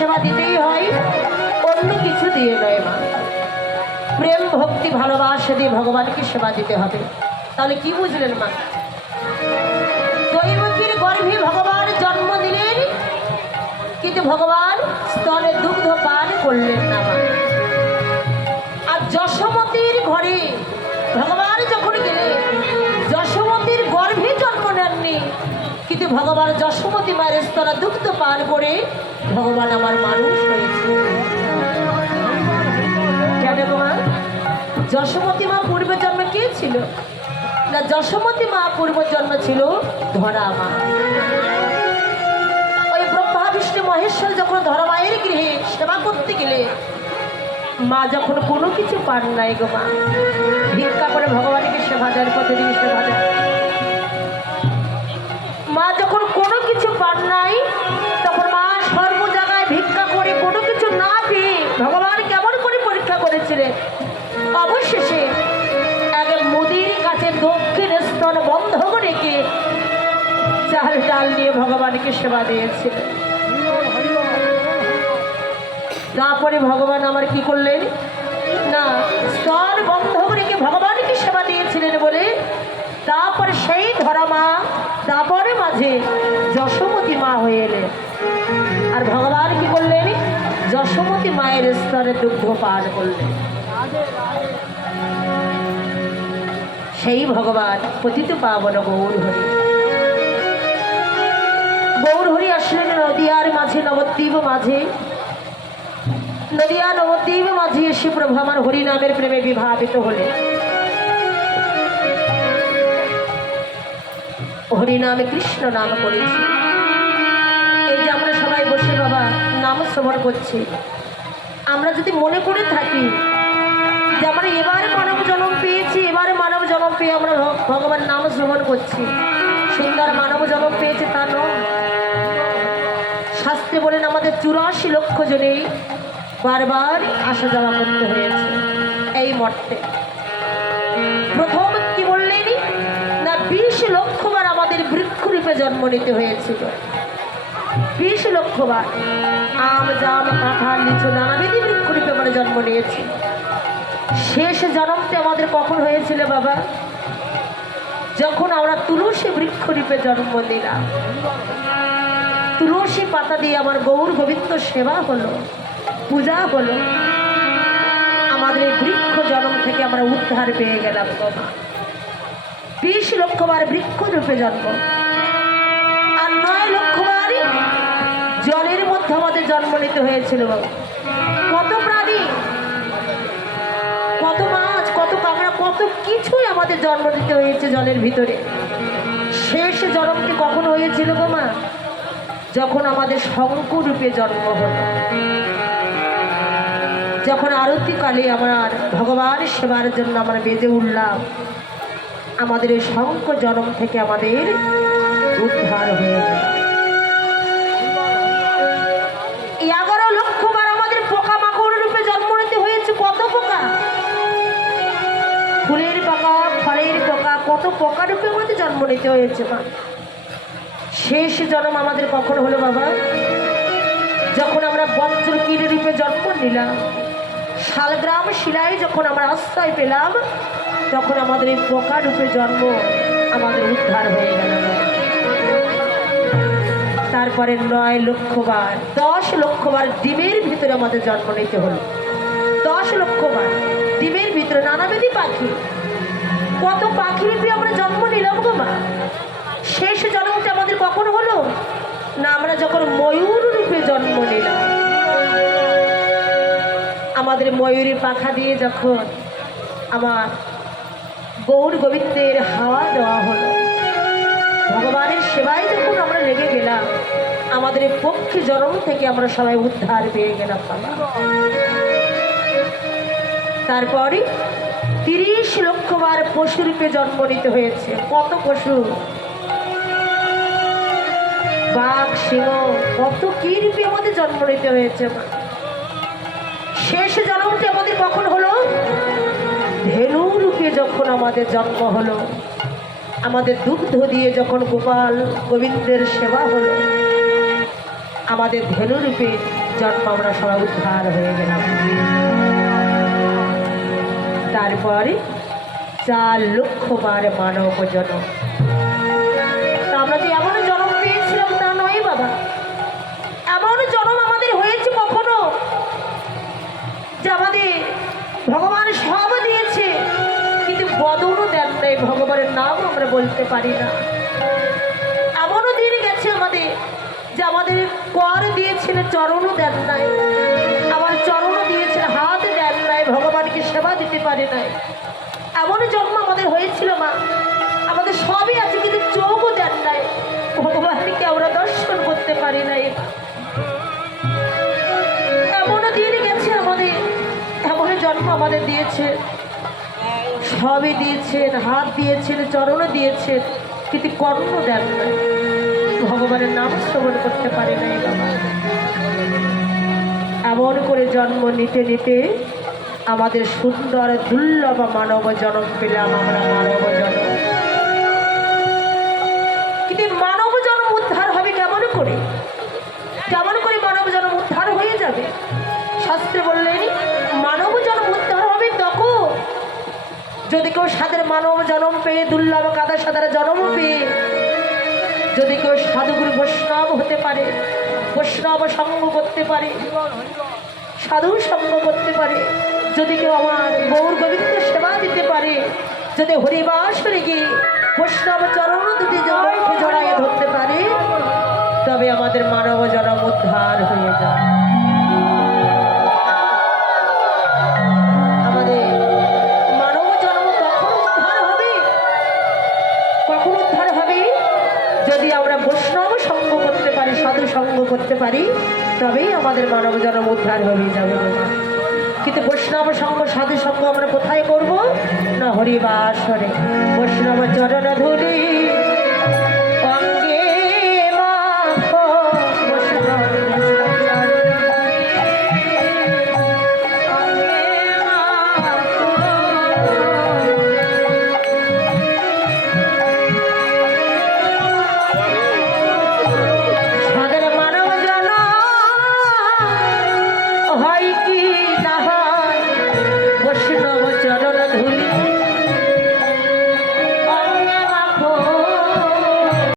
সেবা দিতেই হয়, অন্য কিছু দিয়ে নয় মা। প্রেম ভক্তি ভালোবাসা দিয়ে ভগবানকে সেবা দিতে হবে। তাহলে কি বুঝলেন মা? দৈবকীর গর্ভে ভগবান জন্ম দিলেন, কিন্তু ভগবান স্তনে দুগ্ধ পান করলেন না মা। আর যশোমতীর ঘরে ভগবান যখন গেলেন, যশোমতীর গর্ভে জন্ম নেননি, কিন্তু ভগবান যশোমতী মায়ের স্তনে দুগ্ধ পান করে ভগবান আমার মানুষ হয়েছে। কেন মা? যশোমতী মা পূর্ব জন্মে কে ছিল না? যশোমতী মা পূর্ব জন্ম ছিল ধরা মা। ওই ব্রহ্মা বিষ্ণু মহেশ্বর যখন ধরা মায়ের গৃহে সেবা করতে গেলে, মা যখন কোনো কিছু পান নাই গো মা, ভিক্ষা করে ভগবানকে সেবা দেন, প্রতিদিন সেবা দেন। মা যখন কোনো কিছু পান নাই, তখন মা সর্ব জায়গায় ভিক্ষা করে কোনো কিছু না পেয়ে ভগবান কেমন করে পরীক্ষা করেছিলেন। অবশেষে এক মুদির কাছে দক্ষিণ স্তন বন্ধ রেখে চাল ডাল নিয়ে ভগবানকে সেবা দিয়েছিলেন। তারপরে ভগবান আমার কি করলেন না, স্তন বন্ধ রেখে ভগবানকে সেবা দিয়েছিলেন বলে তারপরে সেই ধরা মা তারপরে মাঝে যশোমতী মা হয়ে এলেন। আর ভগবান কি করলেন? যশোমতী মায়ের স্তনে দুগ্ধ পান করলেন। সেই ভগবান পতিত পাবন গৌর হরি। গৌর হরি আসলেন নদিয়ার মাঝে, নবদ্বীপ মাঝে। নদিয়া নবদ্বীপ মাঝে এসে প্রভু আমার হরি নামের প্রেমে বিভাবিত হলেন। হরি নামে কৃষ্ণ নাম করেছি। এই যে আমরা সবাই বসে বাবা নাম শ্রবণ করছি, আমরা যদি মনে করে থাকি যে আমরা এবারে মানব জন্ম পেয়েছি, এবারে মানব জন্ম পেয়ে আমরা ভগবান নাম শ্রবণ করছি, সুন্দর মানব জন্ম পেয়েছে তা নয়। শাস্ত্রে বলেন আমাদের 84 লক্ষ জনে বারবার আসা যাওয়া করতে হয়েছে এই মর্তে। প্রথম কি বললেন না, 20 লক্ষ বার আমাদের বৃক্ষরূপে জন্ম নিতে হয়েছিল। 20 লক্ষ বার আম জাম কাঁঠাল লিচু নানাবিধি বৃক্ষরূপে আমরা জন্ম নিয়েছি। শেষ জন্মতে আমাদের কখন হয়েছিল বাবা? যখন আমরা তুলসী বৃক্ষরূপে জন্ম নিলাম। তুলসী পাতা দিয়ে আমার গৌর গোবিন্দ সেবা হলো, পূজা হলো, আমাদের বৃক্ষ জন্ম থেকে আমরা উদ্ধার পেয়ে গেলাম বাবা। 20 লক্ষ বার বৃক্ষরূপে জন্ম, আর 9 লক্ষ বার জলের মধ্যে আমাদের জন্ম নিতে হয়েছিল বাবা। কত প্রাণী, কত মাছ, কত কাঁকড়া, কত কিছুই আমাদের জন্ম নিতে হয়েছে জলের ভিতরে। শেষ জন্মটি কখন হয়েছিল গো মা? যখন আমাদের শঙ্কর রূপে জন্ম হলো। যখন আরতিকালে আমার ভগবান সেবার জন্য আমরা বেজে উঠলাম, আমাদের এই শঙ্খ জন্ম থেকে আমাদের উদ্ধার হয়ে গেল। 11 লক্ষ বার আমাদের পোকা মাকড় রূপে জন্ম নিতে হয়েছে। কত পোকা, ফুলের পোকা, ফলের পোকা, কত পোকা রূপে আমাদের জন্ম নিতে হয়েছে মা। শেষ জন্ম আমাদের কখন হলো বাবা? যখন আমরা বজ্রকীট রূপে জন্ম নিলাম, শালগ্রাম শিলায় যখন আমরা আশ্রয় পেলাম, তখন আমাদের এই পোকা রূপে জন্ম আমাদের উদ্ধার হয়ে গেল। তারপরে 9 লক্ষ বার, 10 লক্ষ বার ডিমের ভিতরে আমাদের জন্ম নিতে হলো। 10 লক্ষ বার ডিমের ভিতরে নানাবিধি পাখি, কত পাখি রূপে আমরা জন্ম নিলাম গো মা। শেষ জন্মটা আমাদের কখন হলো না, আমরা যখন ময়ূর রূপে জন্ম নিলাম। আমাদের ময়ূরের পাখা দিয়ে যখন আমার গৌর গোবিন্দের হাওয়া দেওয়া হলো, ভগবানের সেবায় যখন আমরা লেগে গেলাম, আমাদের এই পক্ষী জন্ম থেকে আমরা সবাই উদ্ধার পেয়ে গেলাম বাবা। তারপরে 30 লক্ষ বার পশু রূপে জন্ম নিতে হয়েছে। কত পশু, বাঘ, সিংহ, কত কি রূপে আমাদের জন্ম নিতে হয়েছে মা। শেষ জন্মটি আমাদের কখন হলো? ধেনু রূপে যখন আমাদের জন্ম হলো, আমাদের দুগ্ধ দিয়ে যখন গোপাল গোবিন্দের সেবা হলো, আমাদের ধেনু রূপে জন্ম আমরা সবাই উদ্ধার হয়ে গেলাম। তারপরে 4 লক্ষ বার মানব জন্ম। তা আমরা যে এমন জন্ম পেয়েছিলাম তা নয় বাবা, এমন জন্ম আমাদের হয়েছে কখনো যে আমাদের ভগবান সব দিয়েছে কিন্তু বদনও দেন নাই, ভগবানের নাম আমরা বলতে পারি না। এমনও দিন গেছে আমাদের যে আমাদের কর দিয়েছিল, চরণও দেন নাই, আমার চরণও দিয়েছিল, হাত দেন নাই, ভগবানকে সেবা দিতে পারে নাই। এমন জন্ম আমাদের হয়েছিল মা, আমাদের সবই আছে কিন্তু চোখও দেন নাই, ভগবানকে আমরা দর্শন করতে পারি নাই। এমন দিন গেছে আমাদের, এমন জন্ম আমাদের দিয়েছে, সবই দিয়েছেন, হাত দিয়েছেন, চরণও দিয়েছেন কিন্তু কর্ণ দেন নাই, ভগবানের নাম শ্রবণ করতে পারে নাই বাবা। এমন করে জন্ম নিতে নিতে আমাদের সুন্দর দুর্লভ মানব জন্ম পেলাম আমরা, মানব জন্ম। কিন্তু মানব জন্ম উদ্ধার হবে কেমন করে? কেমন করে মানব জন্ম উদ্ধার হয়ে যাবে? শাস্ত্রে বললেন মানব জন্ম উদ্ধার হবে তখন যদি কেউ সাদের মানব জন্ম পেয়ে, দুর্লভ কাদা সাদার জন্ম পেয়ে যদি কেউ সাধুগুরু বৈষ্ণব হতে পারে, বৈষ্ণব সঙ্গ করতে পারে, সাধু সঙ্গ করতে পারে, যদি কেউ আমার গৌর গোবিন্দ সেবা দিতে পারে, যদি হরিবাসরে গিয়ে বৈষ্ণব চরণ দুটি জড়কে জড়াইয়ে ধরতে পারে, তবে আমাদের মানব জন্ম উদ্ধার হয়ে যায়। আমাদের মানব জন্ম কখন উদ্ধার হবে? কখন উদ্ধার হবে? যদি আমরা বৈষ্ণব সঙ্গ করতে পারি, সাধু সঙ্গ করতে পারি, তবেই আমাদের মানব জন্ম উদ্ধার হয়ে যাবে বাবা। কিন্তু বৈষ্ণব সঙ্গ, সাধু সঙ্গ আমরা কোথায় করব? না হরিবাসরে বৈষ্ণব চরণ ধুলি